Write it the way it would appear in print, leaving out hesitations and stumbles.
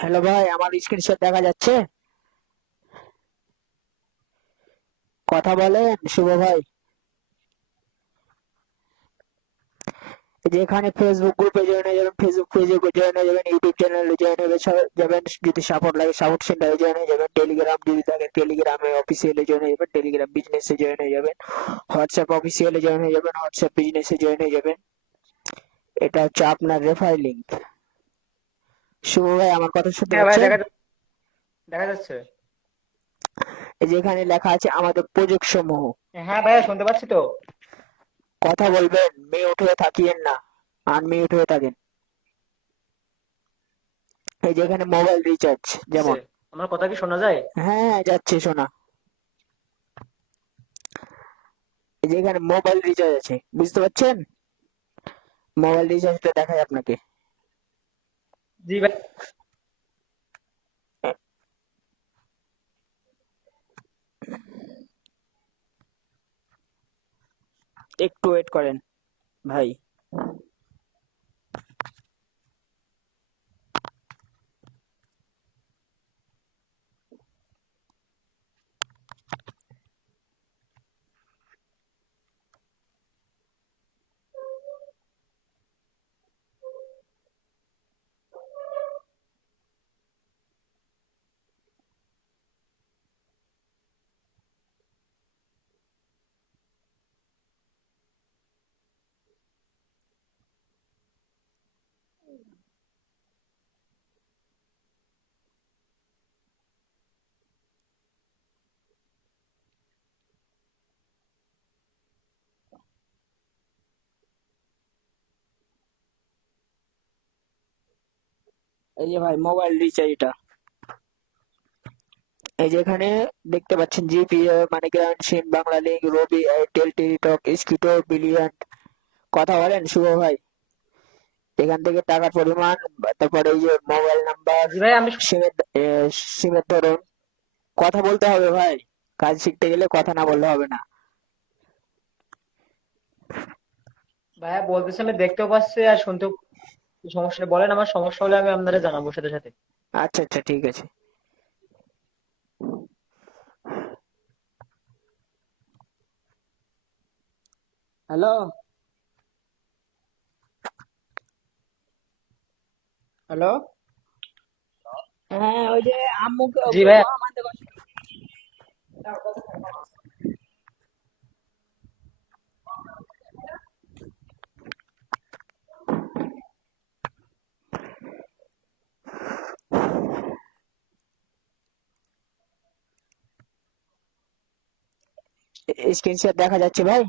Hello ভাই, আমার screenshot দেখা যাচ্ছে? কথা বলেন শুভ ভাই। এই যে এখানে ফেসবুক গ্রুপে জয়েন হয়ে যাবেন, ফেসবুক পেজে জয়েন হয়ে যাবেন, ইউটিউব চ্যানেলে জয়েন হয়ে যাবেন, যদি সাপোর্ট লাগে সাপোর্ট সেন্টারে জয়েন হয়ে যাবেন, টেলিগ্রাম যদি থাকে টেলিগ্রামে অফিসিয়ালে জয়েন হয়ে যাবেন, টেলিগ্রাম বিজনেসে জয়েন হয়ে যাবেন, হোয়াটসঅ্যাপ অফিসিয়ালে জয়েন হয়ে যাবেন, হোয়াটসঅ্যাপ বিজনেসে জয়েন হয়ে যাবেন। এটা হচ্ছে আপনার রেফার লিংক। শুভ ভাই, আমার কথা শুনতে হ্যাঁ ভাই, পাচ্ছেন? দেখা যাচ্ছে। এই যে এখানে লেখা আছে আমাদের প্রজেক্ট সমূহ। হ্যাঁ ভাইয়া, শুনতে পাচ্ছি তো। কথা বলবেন, মিউট হয়ে থাকিয়েন না, আনমিউট হয়ে থাকেন। এই যে এখানে মোবাইল রিচার্জ আছে, যেমন। আমার কথা কি শোনা যায়? হ্যাঁ, যাচ্ছে শোনা। এই যে এখানে মোবাইল রিচার্জ আছে, বুঝতে পারছেন? মোবাইল রিচার্জটা দেখাই আপনাকে। জি ভাই। একটু ওয়েট করেন ভাই। এই যে ভাই মোবাইল রিচার্জ এটা। এই যে এখানে দেখতে পাচ্ছেন জিপি, মানে গ্রামীণ সিম, বাংলা লিঙ্ক, রবি, এয়ারটেল, টেলিটক, স্কিটো, বিলিয়ন। কথা বলেন শুভ ভাই। এখান থেকে টাকার পরিমাণ, তারপরে এই যে মোবাইল নাম্বার, জি ভাই, আমি সিমের সিমের ধরন। কথা বলতে হবে ভাই, কাজ শিখতে গেলে কথা না বললে হবে না। ভাইয়া বলতেছি, আমি দেখতেও পাচ্ছি আর শুনতেও। কি সমস্যা নেই, বলেন। আমার সমস্যা হলে আমি আপনারা জানাবো সাথে সাথে। আচ্ছা আচ্ছা, ঠিক আছে। হ্যালো। হ্যালো। হ্যাঁ, ওই যে আম্মুকে জি ভাইয়া। আমাদের স্ক্রিনশট দেখা যাচ্ছে ভাই?